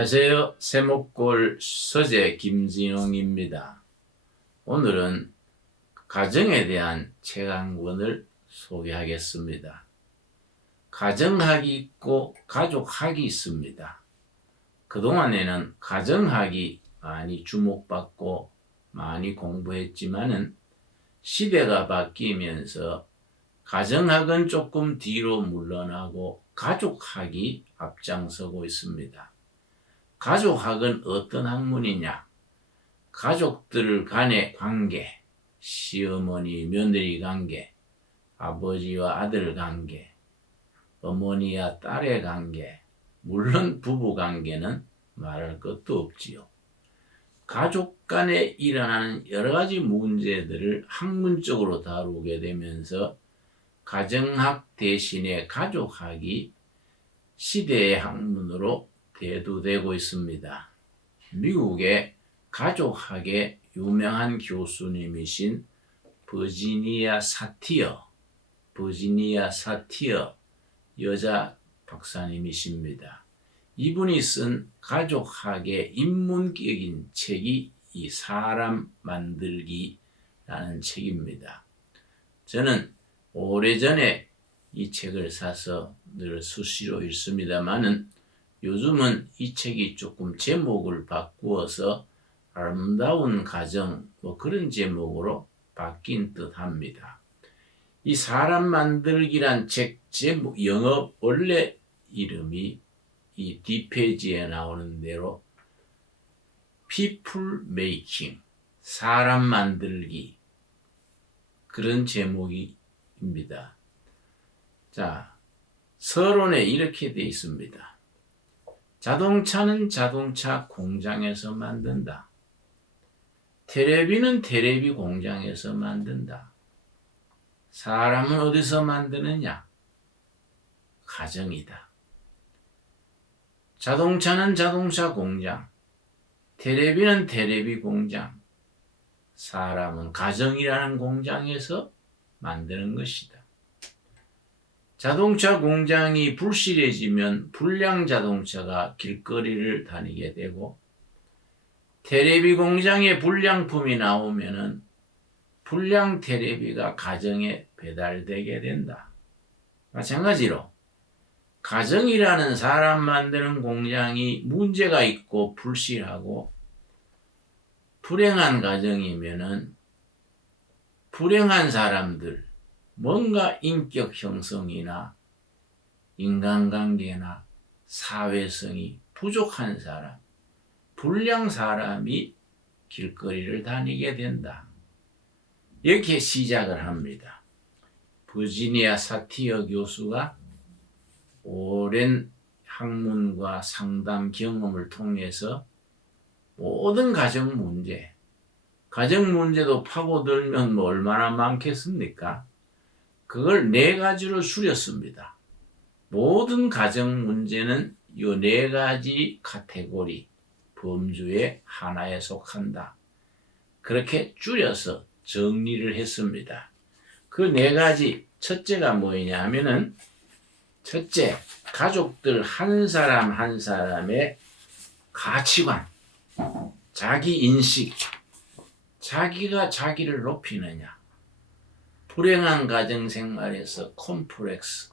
안녕하세요. 세목골 서재 김진홍입니다. 오늘은 가정에 대한 책 한 권을 소개하겠습니다. 가정학이 있고 가족학이 있습니다. 그동안에는 가정학이 많이 주목받고 많이 공부했지만은 시대가 바뀌면서 가정학은 조금 뒤로 물러나고 가족학이 앞장서고 있습니다. 가족학은 어떤 학문이냐? 가족들 간의 관계, 시어머니, 며느리 관계, 아버지와 아들 관계, 어머니와 딸의 관계, 물론 부부 관계는 말할 것도 없지요. 가족 간에 일어나는 여러 가지 문제들을 학문적으로 다루게 되면서 가정학 대신에 가족학이 시대의 학문으로 대두되고 있습니다. 미국의 가족학의 유명한 교수님이신 버지니아 사티어 여자 박사님이십니다. 이분이 쓴 가족학의 입문격인 책이 이 사람 만들기라는 책입니다. 저는 오래전에 이 책을 사서 늘 수시로 읽습니다만은 요즘은 이 책이 조금 제목을 바꾸어서 아름다운 가정 그런 제목으로 바뀐 듯합니다. 이 사람 만들기란 책 제목 영어 원래 이름이 이 뒷페이지에 나오는 대로 People Making 사람 만들기 그런 제목입니다. 자, 서론에 이렇게 되어 있습니다. 자동차는 자동차 공장에서 만든다. 테레비는 테레비 공장에서 만든다. 사람은 어디서 만드느냐? 가정이다. 자동차는 자동차 공장, 테레비는 테레비 공장, 사람은 가정이라는 공장에서 만드는 것이다. 자동차 공장이 불실해지면 불량 자동차가 길거리를 다니게 되고 테레비 공장에 불량품이 나오면은 불량 테레비가 가정에 배달되게 된다. 마찬가지로 가정이라는 사람 만드는 공장이 문제가 있고 불실하고 불행한 가정이면은 불행한 사람들 뭔가 인격 형성이나 인간관계나 사회성이 부족한 사람, 불량 사람이 길거리를 다니게 된다. 이렇게 시작을 합니다. 버지니아 사티어 교수가 오랜 학문과 상담 경험을 통해서 모든 가정 문제도 파고들면 얼마나 많겠습니까? 그걸 4가지로 줄였습니다. 모든 가정 문제는 이 4가지 카테고리, 범주의 하나에 속한다. 그렇게 줄여서 정리를 했습니다. 그 4가지, 첫째가 뭐냐 하면은, 첫째, 가족들 한 사람 한 사람의 가치관, 자기 인식, 자기가 자기를 높이느냐, 불행한 가정 생활에서 콤플렉스,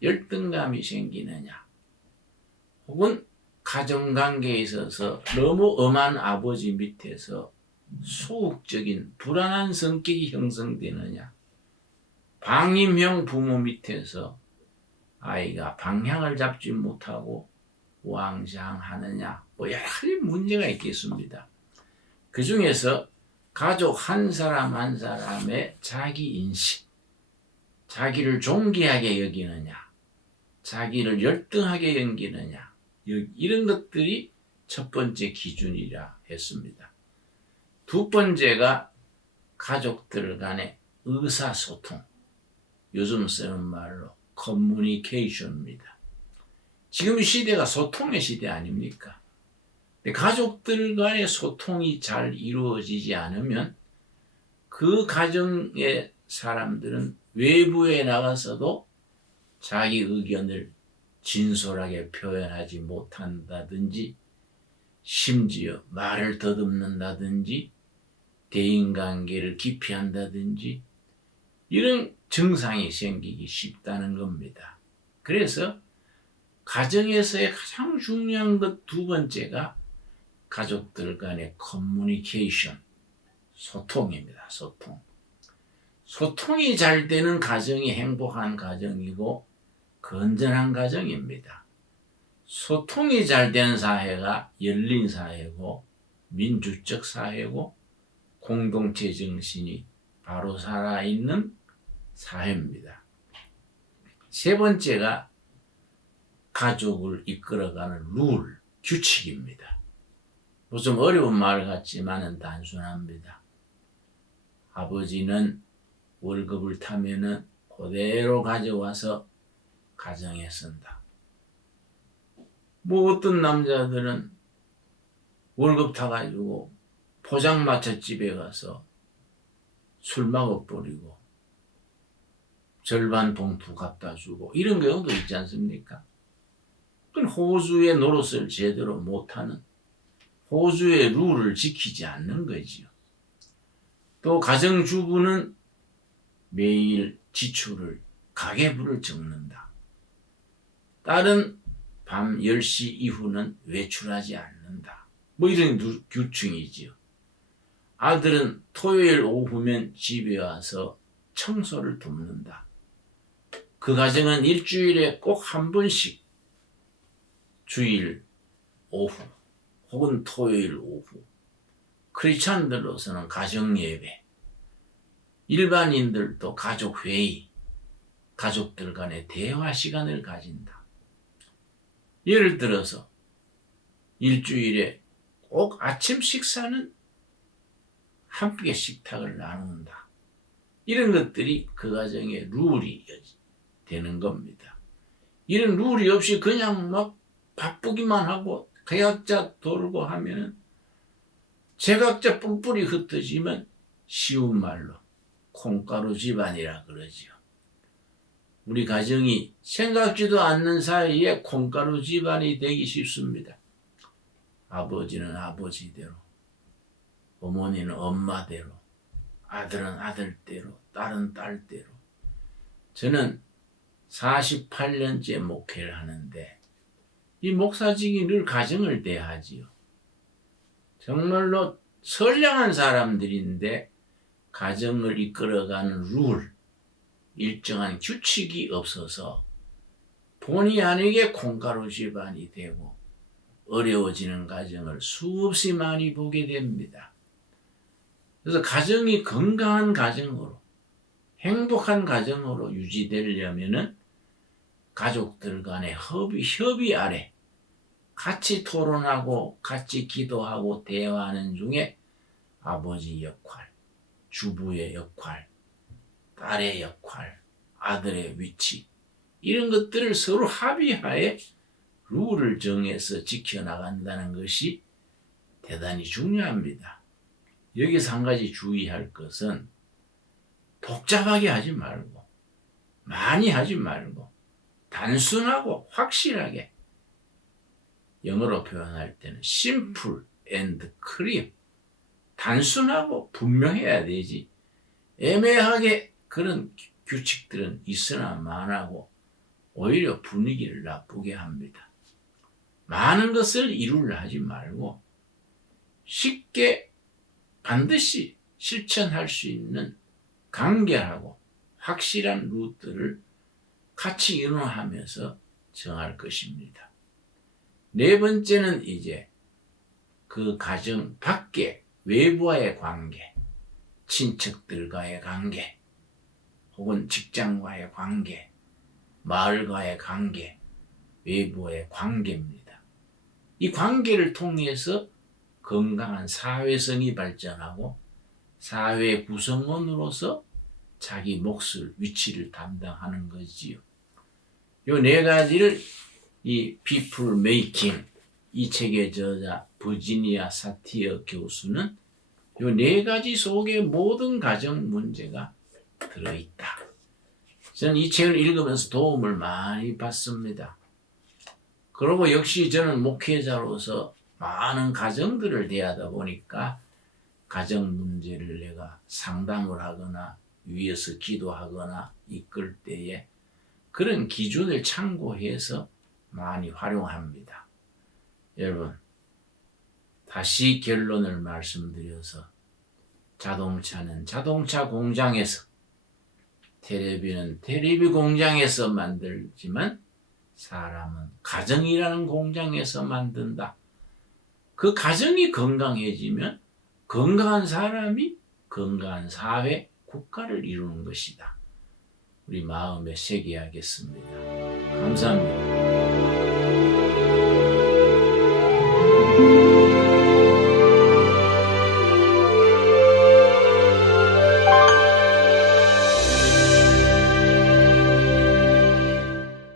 열등감이 생기느냐, 혹은 가정관계에 있어서 너무 엄한 아버지 밑에서 소극적인 불안한 성격이 형성되느냐, 방임형 부모 밑에서 아이가 방향을 잡지 못하고 우왕좌왕하느냐, 여러 가지 문제가 있겠습니다. 그 중에서 가족 한 사람 한 사람의 자기 인식, 자기를 존귀하게 여기느냐, 자기를 열등하게 여기느냐, 이런 것들이 첫 번째 기준이라 했습니다. 두 번째가 가족들 간의 의사소통, 요즘 쓰는 말로 커뮤니케이션입니다. 지금 시대가 소통의 시대 아닙니까? 가족들 간의 소통이 잘 이루어지지 않으면 그 가정의 사람들은 외부에 나가서도 자기 의견을 진솔하게 표현하지 못한다든지 심지어 말을 더듬는다든지 대인관계를 기피한다든지 이런 증상이 생기기 쉽다는 겁니다. 그래서 가정에서의 가장 중요한 것 두 번째가 가족들 간의 커뮤니케이션, 소통입니다. 소통. 소통이 잘 되는 가정이 행복한 가정이고 건전한 가정입니다. 소통이 잘 되는 사회가 열린 사회고 민주적 사회고 공동체 정신이 바로 살아있는 사회입니다. 세 번째가 가족을 이끌어가는 룰, 규칙입니다. 뭐 좀 어려운 말 같지만은 단순합니다. 아버지는 월급을 타면은 그대로 가져와서 가정에 쓴다. 뭐 어떤 남자들은 월급 타가지고 포장마차집에 가서 술 먹어버리고 절반 봉투 갖다 주고 이런 경우도 있지 않습니까? 그건 호주의 노릇을 제대로 못하는, 호주의 룰을 지키지 않는 거지요. 또 가정주부는 매일 지출을, 가계부를 적는다. 딸은 밤 10시 이후는 외출하지 않는다. 뭐 이런 규칙이지요. 아들은 토요일 오후면 집에 와서 청소를 돕는다. 그 가정은 일주일에 꼭 한 번씩 주일 오후 혹은 토요일 오후, 크리스찬들로서는 가정예배, 일반인들도 가족회의, 가족들 간의 대화 시간을 가진다. 예를 들어서 일주일에 꼭 아침 식사는 함께 식탁을 나눈다. 이런 것들이 그 가정의 룰이 되는 겁니다. 이런 룰이 없이 그냥 막 바쁘기만 하고 개각자 돌고 하면은 제각자 뿔뿔이 흩어지면 쉬운 말로 콩가루 집안이라 그러지요. 우리 가정이 생각지도 않는 사이에 콩가루 집안이 되기 쉽습니다. 아버지는 아버지대로, 어머니는 엄마대로, 아들은 아들대로, 딸은 딸대로. 저는 48년째 목회를 하는데 이 목사직이 늘 가정을 대하지요. 정말로 선량한 사람들인데 가정을 이끌어가는 룰, 일정한 규칙이 없어서 본의 아니게 콩가루 집안이 되고 어려워지는 가정을 수없이 많이 보게 됩니다. 그래서 가정이 건강한 가정으로, 행복한 가정으로 유지되려면은 가족들 간의 협의 아래 같이 토론하고 같이 기도하고 대화하는 중에 아버지 역할, 주부의 역할, 딸의 역할, 아들의 위치 이런 것들을 서로 합의하에 룰을 정해서 지켜나간다는 것이 대단히 중요합니다. 여기서 한 가지 주의할 것은 복잡하게 하지 말고 많이 하지 말고 단순하고 확실하게, 영어로 표현할 때는 simple and clear, 단순하고 분명해야 되지 애매하게 그런 규칙들은 있으나 마나고 오히려 분위기를 나쁘게 합니다. 많은 것을 이루려 하지 말고 쉽게 반드시 실천할 수 있는 간결하고 확실한 루트를 같이 의논하면서 정할 것입니다. 네 번째는 이제 그 가정 밖에 외부와의 관계, 친척들과의 관계, 혹은 직장과의 관계, 마을과의 관계, 외부와의 관계입니다. 이 관계를 통해서 건강한 사회성이 발전하고 사회 구성원으로서 자기 몫을, 위치를 담당하는 거지요. 요 네 가지를 이 People Making, 이 책의 저자 버지니아 사티어 교수는 요 네 가지 속에 모든 가정 문제가 들어있다. 저는 이 책을 읽으면서 도움을 많이 받습니다. 그리고 역시 저는 목회자로서 많은 가정들을 대하다 보니까 가정 문제를 내가 상담을 하거나 위에서 기도하거나 이끌 때에 그런 기준을 참고해서 많이 활용합니다. 여러분, 다시 결론을 말씀드려서 자동차는 자동차 공장에서, 텔레비는 텔레비 공장에서 만들지만 사람은 가정이라는 공장에서 만든다. 그 가정이 건강해지면 건강한 사람이 건강한 사회, 국가를 이루는 것이다. 우리 마음에 새겨야겠습니다. 감사합니다.